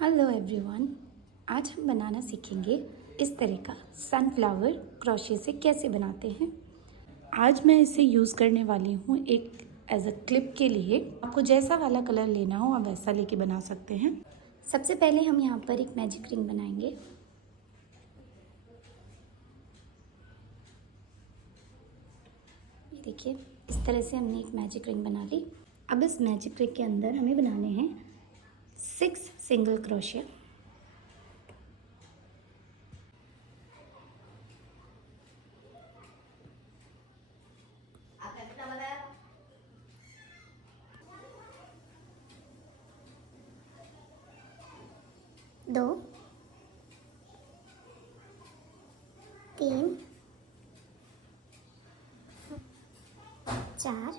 Hello everyone, आज हम बनाना सीखेंगे इस तरह का सनफ्लावर क्रोशे से कैसे बनाते हैं। आज मैं इसे यूज़ करने वाली हूँ एक एज अ क्लिप के लिए। आपको जैसा वाला कलर लेना हो आप वैसा लेके बना सकते हैं। सबसे पहले हम यहाँ पर एक मैजिक रिंग बनाएंगे। ये देखिए, इस तरह से हमने एक मैजिक रिंग बना ली। अब इस मैजिक रिंग के अंदर हमें बनाने हैं 6 सिंगल क्रोशे। दो, तीन, चार,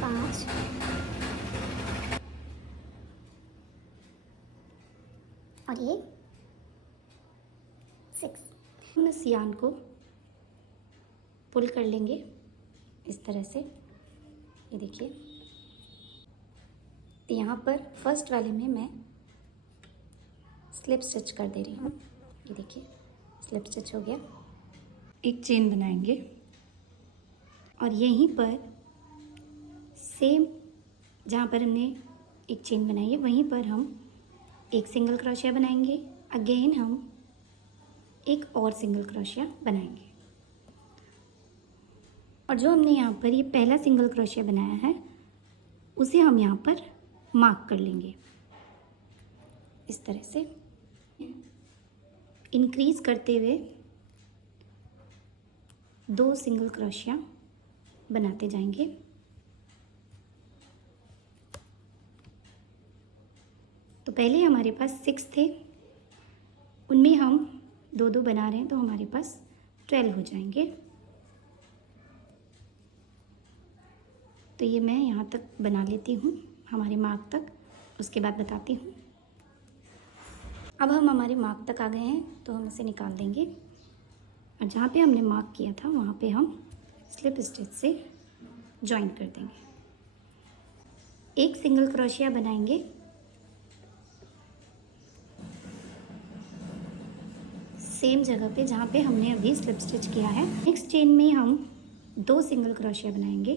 पाँच, और ये 6। हम इस यान को पुल कर लेंगे इस तरह से। ये देखिए, तो यहाँ पर फर्स्ट वाले में मैं स्लिप स्टिच कर दे रही हूँ। ये देखिए, स्लिप स्टिच हो गया। एक चेन बनाएंगे और यहीं पर सेम जहाँ पर हमने एक चेन बनाई है वहीं पर हम एक सिंगल क्रोशिया बनाएंगे। अगेन हम एक और सिंगल क्रोशिया बनाएंगे और जो हमने यहाँ पर ये पहला सिंगल क्रोशिया बनाया है उसे हम यहाँ पर मार्क कर लेंगे इस तरह से, इंक्रीज करते हुए 2 सिंगल क्रोशिया बनाते जाएंगे। तो पहले हमारे पास 6 थे, उनमें हम 2-2 बना रहे हैं तो हमारे पास 12 हो जाएंगे। तो ये मैं यहाँ तक बना लेती हूँ, हमारे मार्क तक, उसके बाद बताती हूँ। अब हम हमारे मार्क तक आ गए हैं तो हम इसे निकाल देंगे और जहाँ पे हमने मार्क किया था वहाँ पे हम स्लिप स्टिच से जॉइन कर देंगे। एक सिंगल क्रोशिया बनाएंगे, सेम जगह पे जहाँ पे हमने अभी स्लिप स्टिच किया है। नेक्स्ट चेन में हम 2 सिंगल क्रोशिया बनाएंगे,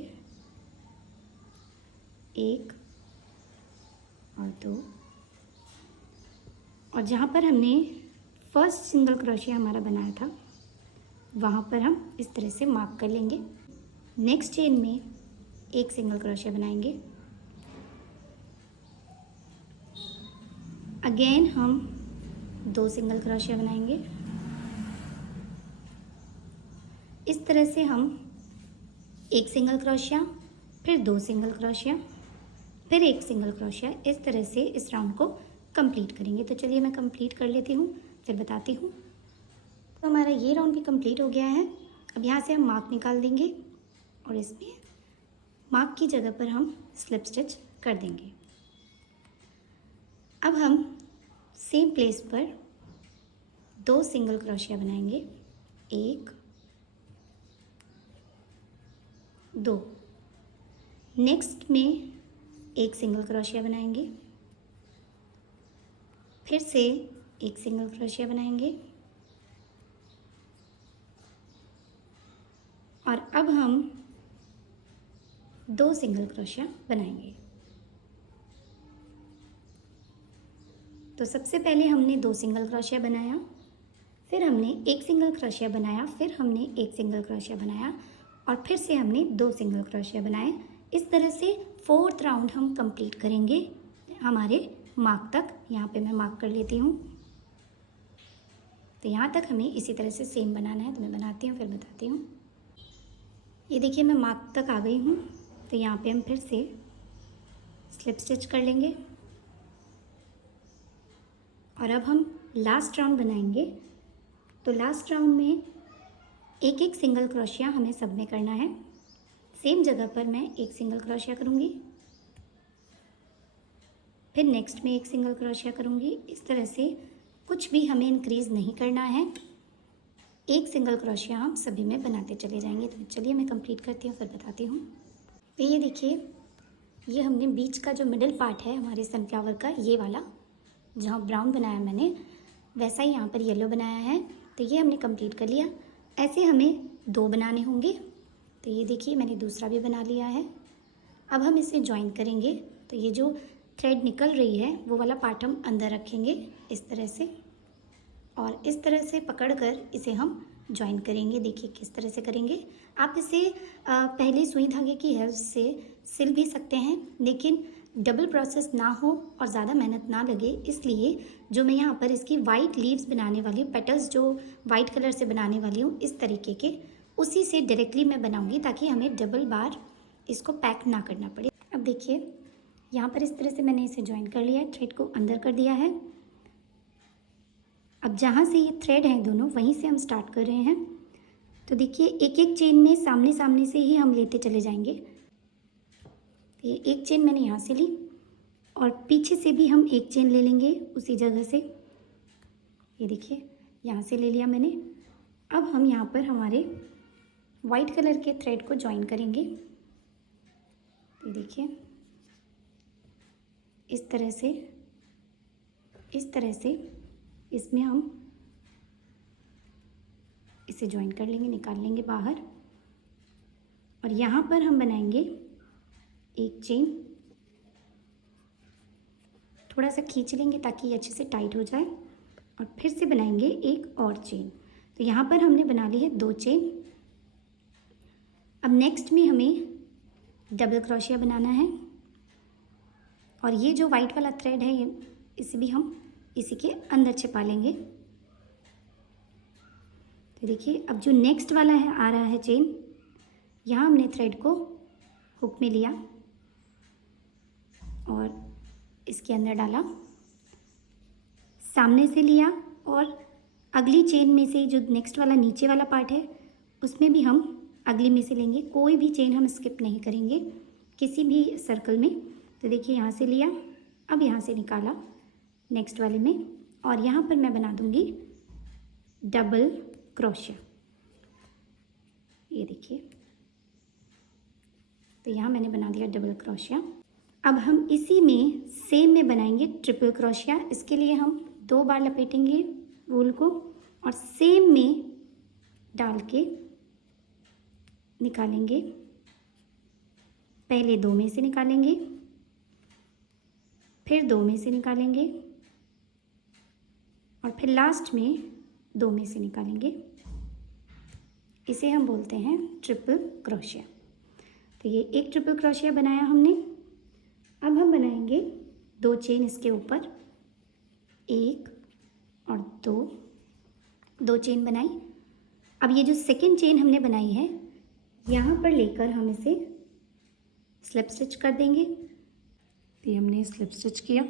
1 और 2, और जहाँ पर हमने फर्स्ट सिंगल क्रोशिया हमारा बनाया था वहाँ पर हम इस तरह से मार्क कर लेंगे। नेक्स्ट चेन में एक सिंगल क्रोशिया बनाएंगे, अगेन हम 2 सिंगल क्रोशिया बनाएंगे। इस तरह से हम एक सिंगल क्रोशिया, फिर 2 सिंगल क्रोशिया, फिर एक सिंगल क्रोशिया, इस तरह से इस राउंड को कंप्लीट करेंगे। तो चलिए मैं कंप्लीट कर लेती हूँ फिर बताती हूँ। तो हमारा ये राउंड भी कंप्लीट हो गया है। अब यहाँ से हम मार्क निकाल देंगे और इसमें मार्क की जगह पर हम स्लिप स्टिच कर देंगे। अब हम सेम प्लेस पर 2 सिंगल क्रोशिया बनाएंगे, 1, 2। नेक्स्ट में एक सिंगल क्रोशिया बनाएंगे, फिर से एक सिंगल क्रोशिया बनाएंगे और अब हम 2 सिंगल क्रोशिया बनाएंगे। तो सबसे पहले हमने 2 सिंगल क्रोशिया बनाया, फिर हमने एक सिंगल क्रोशिया बनाया, फिर हमने एक सिंगल क्रोशिया बनाया और फिर से हमने 2 सिंगल क्रोशिया बनाए। इस तरह से 4th राउंड हम कंप्लीट करेंगे हमारे मार्क तक। यहाँ पे मैं मार्क कर लेती हूँ। तो यहाँ तक हमें इसी तरह से सेम बनाना है। तो मैं बनाती हूँ फिर बताती हूँ। ये देखिए, मैं मार्क तक आ गई हूँ। तो यहाँ पे हम फिर से स्लिप स्टिच कर लेंगे और अब हम लास्ट राउंड बनाएंगे। तो लास्ट राउंड में एक एक सिंगल क्रोशिया हमें सब में करना है। सेम जगह पर मैं एक सिंगल क्रोशिया करूँगी, फिर नेक्स्ट में एक सिंगल क्रोशिया करूँगी। इस तरह से कुछ भी हमें इंक्रीज़ नहीं करना है, एक सिंगल क्रोशिया हम सभी में बनाते चले जाएंगे। तो चलिए मैं कंप्लीट करती हूँ फिर बताती हूँ। तो ये देखिए, ये हमने बीच का जो मिडिल पार्ट है हमारे सनफ्लावर का, ये वाला जहाँ ब्राउन बनाया मैंने, वैसा ही यहाँ पर येलो बनाया है। तो ये हमने कंप्लीट कर लिया। ऐसे हमें 2 बनाने होंगे। तो ये देखिए मैंने दूसरा भी बना लिया है। अब हम इसे ज्वाइन करेंगे। तो ये जो थ्रेड निकल रही है वो वाला पार्ट हम अंदर रखेंगे इस तरह से, और इस तरह से पकड़कर इसे हम ज्वाइन करेंगे। देखिए किस तरह से करेंगे। आप इसे पहले सुई धागे की हेल्प से सिल भी सकते हैं, लेकिन डबल प्रोसेस ना हो और ज़्यादा मेहनत ना लगे, इसलिए जो मैं यहाँ पर इसकी वाइट लीव्स बनाने वाली हूँ, पेटल्स जो वाइट कलर से बनाने वाली हूँ इस तरीके के, उसी से डायरेक्टली मैं बनाऊँगी ताकि हमें डबल बार इसको पैक ना करना पड़े। अब देखिए यहाँ पर इस तरह से मैंने इसे ज्वाइन कर लिया है, थ्रेड को अंदर कर दिया है। अब जहाँ से ये थ्रेड हैं दोनों, वहीं से हम स्टार्ट कर रहे हैं। तो देखिए एक एक चेन में सामने सामने से ही हम लेते चले जाएंगे। ये एक चेन मैंने यहाँ से ली और पीछे से भी हम एक चेन ले लेंगे उसी जगह से। ये देखिए यहाँ से ले लिया मैंने। अब हम यहाँ पर हमारे वाइट कलर के थ्रेड को ज्वाइन करेंगे। ये देखिए इस तरह से इसमें हम इसे ज्वाइन कर लेंगे, निकाल लेंगे बाहर। और यहाँ पर हम बनाएंगे एक चेन, थोड़ा सा खींच लेंगे ताकि ये अच्छे से टाइट हो जाए, और फिर से बनाएंगे एक और चेन। तो यहाँ पर हमने बना ली है 2 चेन। अब नेक्स्ट में हमें डबल क्रोशिया बनाना है, और ये जो वाइट वाला थ्रेड है इसे भी हम इसी के अंदर छिपा लेंगे। तो देखिए अब जो नेक्स्ट वाला है आ रहा है चेन, यहाँ हमने थ्रेड को हुक में लिया और इसके अंदर डाला, सामने से लिया, और अगली चेन में से जो नेक्स्ट वाला नीचे वाला पार्ट है उसमें भी हम अगली में से लेंगे। कोई भी चेन हम स्किप नहीं करेंगे किसी भी सर्कल में। तो देखिए यहाँ से लिया, अब यहाँ से निकाला नेक्स्ट वाले में, और यहाँ पर मैं बना दूँगी डबल क्रोशिया। ये देखिए तो यहाँ मैंने बना दिया डबल क्रोशिया। अब हम इसी में सेम में बनाएंगे ट्रिपल क्रोशिया। इसके लिए हम 2 बार लपेटेंगे वूल को और सेम में डाल के निकालेंगे। पहले 2 में से निकालेंगे, फिर 2 में से निकालेंगे, और फिर लास्ट में 2 में से निकालेंगे। इसे हम बोलते हैं ट्रिपल क्रोशिया। तो ये एक ट्रिपल क्रोशिया बनाया हमने। अब हम बनाएंगे 2 चेन इसके ऊपर, 1 और 2 चेन बनाई। अब ये जो सेकेंड चेन हमने बनाई है यहाँ पर लेकर हम इसे स्लिप स्टिच कर देंगे। तो हमने स्लिप स्टिच किया।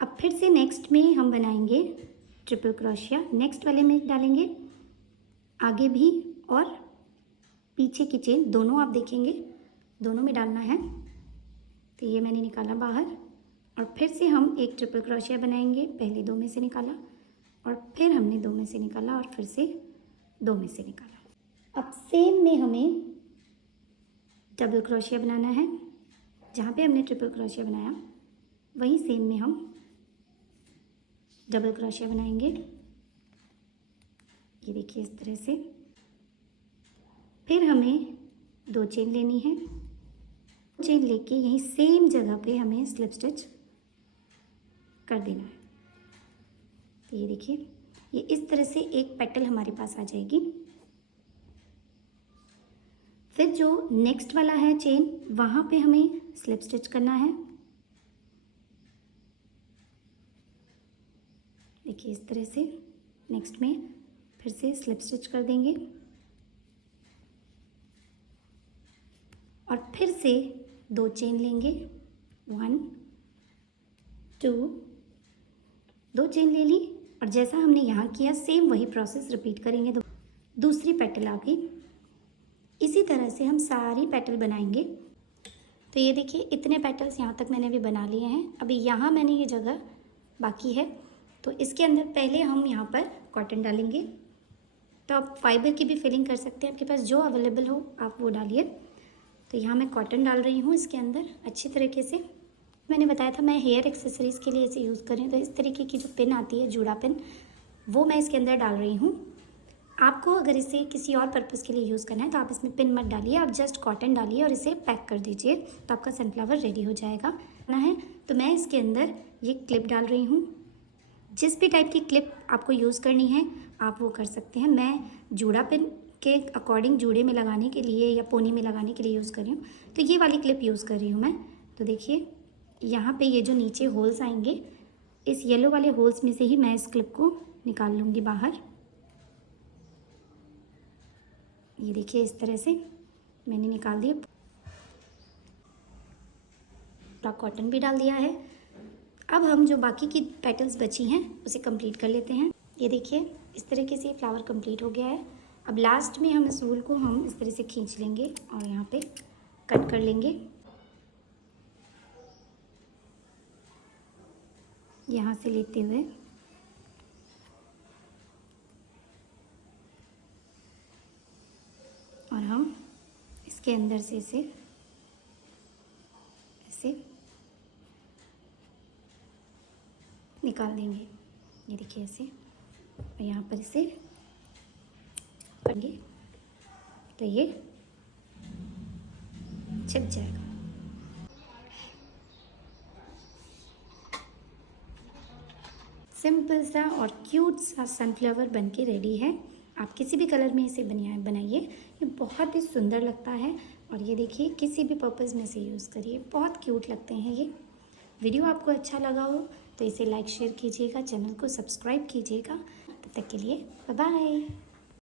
अब फिर से नेक्स्ट में हम बनाएंगे ट्रिपल क्रोशिया। नेक्स्ट वाले में डालेंगे, आगे भी और पीछे की चेन दोनों आप देखेंगे, दोनों में डालना है। तो ये मैंने निकाला बाहर, और फिर से हम एक ट्रिपल क्रोशिया बनाएंगे। पहले 2 में से निकाला, और फिर हमने 2 में से निकाला, और फिर से 2 में से निकाला। अब सेम में हमें डबल क्रोशिया बनाना है। जहाँ पे हमने ट्रिपल क्रोशिया बनाया वहीं सेम में हम डबल क्रोशिया बनाएंगे। ये देखिए इस तरह से। फिर हमें 2 चेन लेनी है। चेन लेके यहीं सेम जगह पे हमें स्लिप स्टिच कर देना है। तो ये देखिए ये इस तरह से एक पेटल हमारे पास आ जाएगी। फिर जो नेक्स्ट वाला है चेन, वहाँ पे हमें स्लिप स्टिच करना है। देखिए इस तरह से नेक्स्ट में फिर से स्लिप स्टिच कर देंगे, और फिर से 2 चेन लेंगे, 1 2, 2 चेन ले ली, और जैसा हमने यहाँ किया सेम वही प्रोसेस रिपीट करेंगे। तो दूसरी पेटल आ गई। इसी तरह से हम सारी पेटल बनाएंगे। तो ये देखिए इतने पेटल्स यहाँ तक मैंने अभी बना लिए हैं। अभी यहाँ मैंने ये जगह बाकी है, तो इसके अंदर पहले हम यहाँ पर कॉटन डालेंगे। तो आप फाइबर की भी फिलिंग कर सकते हैं, आपके पास जो अवेलेबल हो आप वो डालिए। तो यहाँ मैं कॉटन डाल रही हूँ इसके अंदर अच्छी तरीके से। मैंने बताया था मैं हेयर एक्सेसरीज़ के लिए इसे यूज़ कर रही हूँ, तो इस तरीके की जो पिन आती है, जूड़ा पिन, वो मैं इसके अंदर डाल रही हूँ। आपको अगर इसे किसी और पर्पज़ के लिए यूज़ करना है तो आप इसमें पिन मत डालिए, आप जस्ट कॉटन डालिए और इसे पैक कर दीजिए, तो आपका सनफ्लावर रेडी हो जाएगा ना है। तो मैं इसके अंदर ये क्लिप डाल रही हूँ। जिस भी टाइप की क्लिप आपको यूज़ करनी है आप वो कर सकते हैं। मैं जूड़ा पिन के अकॉर्डिंग जूड़े में लगाने के लिए या पोनी में लगाने के लिए यूज़ कर रही हूँ, तो ये वाली क्लिप यूज़ कर रही हूँ मैं। तो देखिए यहाँ पे ये जो नीचे होल्स आएंगे, इस येलो वाले होल्स में से ही मैं इस क्लिप को निकाल लूँगी बाहर। ये देखिए इस तरह से मैंने निकाल दिया। पूरा कॉटन भी डाल दिया है। अब हम जो बाकी की पेटल्स बची हैं उसे कंप्लीट कर लेते हैं। ये देखिए इस तरीके से फ्लावर कंप्लीट हो गया है। अब लास्ट में हम इस वूल को हम इस तरह से खींच लेंगे और यहाँ पे कट कर लेंगे, यहाँ से लेते हुए और हम इसके अंदर से इसे ऐसे निकाल देंगे। ये देखिए ऐसे, और यहाँ पर इसे करेंगे तो ये छिप जाएगा। सिंपल सा और क्यूट सा सनफ्लावर बनके रेडी है। आप किसी भी कलर में इसे बनाइए, ये बहुत ही सुंदर लगता है। और ये देखिए किसी भी पर्पज़ में इसे यूज़ करिए, बहुत क्यूट लगते हैं ये। वीडियो आपको अच्छा लगा हो तो इसे लाइक शेयर कीजिएगा, चैनल को सब्सक्राइब कीजिएगा। तब तक के लिए बाय बाय।